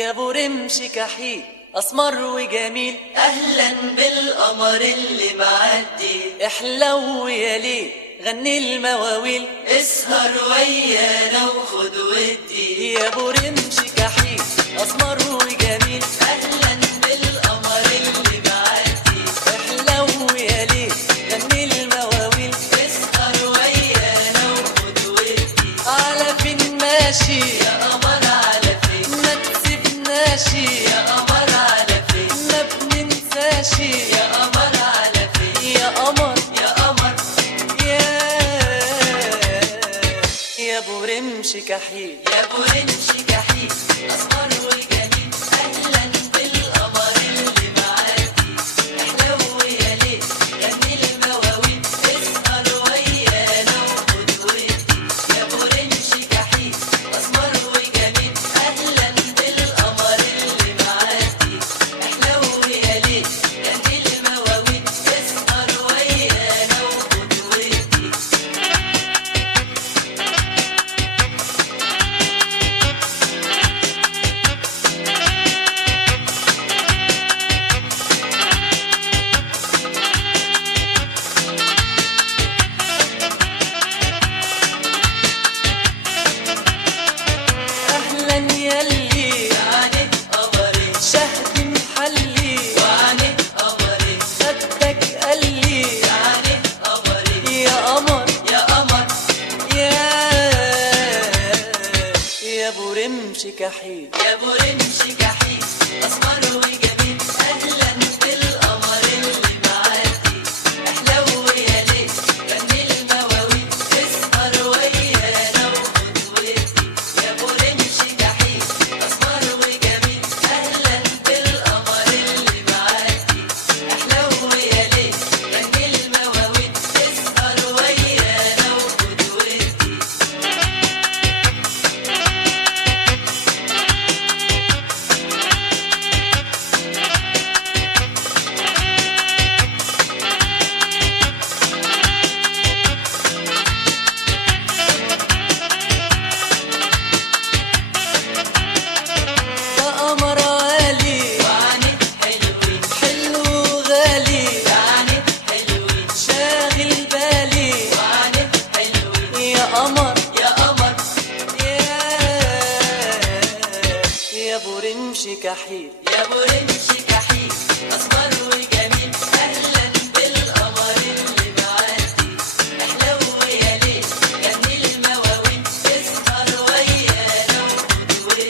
يا ابو رمش كحيل اسمر وجميل، اهلا بالقمر اللي معدي، احلو يا ليل غني المواويل، اسهر ويانا وخد ودي. يا ابو رمش كحيل اسمر وجميل، اهلا بالقمر اللي معدي، احلو يا ليل غني المواويل، اسهر ويانا وخد ودي. على فين ماشي يا قمر على فين، ما تسيبناشي يا قمر على فين، ما بننساشي يا قمر على فين، يا قمر يا قمر. يا ابو رمش كحيل، يا ابو رمش كحيل اسمر وجميل، اهلا بالقمر اللي معدي، احلو يا ليل غني المواويل، اسهر ويانا وخد ودي. يا ابو رمش كحيل اسمر وجميل، اهلا بالقمر اللي معدي، احلو يا ليل غني المواويل، اسهر ويانا وخد ودي. اهلا ياللي يعني قمري شهد محلي، وعني قمري، خدك قلي يعني قمري، يا قمر يا قمر. يا ابو رمش كحيل، يا ابو رمش كحيل اسمر وجميل، اهلا بالقمر اللي معدي، احلو يا ليل غني المواويل، اسهر ويانا وخد ودي. يا ابو رمش كحيل اسمر وجميل، اهلا بالقمر اللي معدي، احلو يا ليل غني المواويل، اسهر ويانا وخد ودي. يا قمر عالي وعني حلوين، حلو غالي يعني حلوين، شاغل بالي، وعني حلوين، يا قمر يا قمر. يا ابو رمش كحيل، يا ابو رمش كحيل اسمر وجميل، اهلا بالقمر اللي معدي، احلو يا ليل غني المواويل، اسهر ويانا وخد ودي.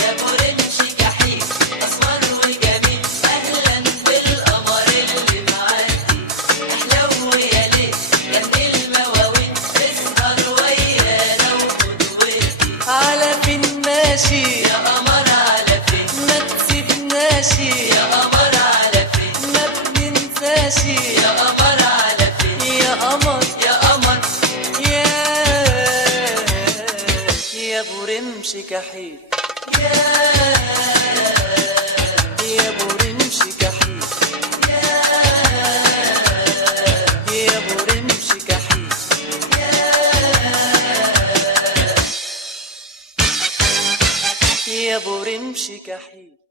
يا ابو رمش كحيل اسمر وجميل، اهلا بالقمر اللي معدي، احلو يا ليل غني المواويل، اسهر ويانا وخد ودي. على فين ماشي يا قمر على فين، ما تسيبناشي يا قمر على فين، ما بننساشي يا قمر على فين، يا قمر يا قمر. يا ابو رمش كحيل، يا ابو رمش كحيل، يا ابو رمش كحيل، يا ابو رمش كحيل.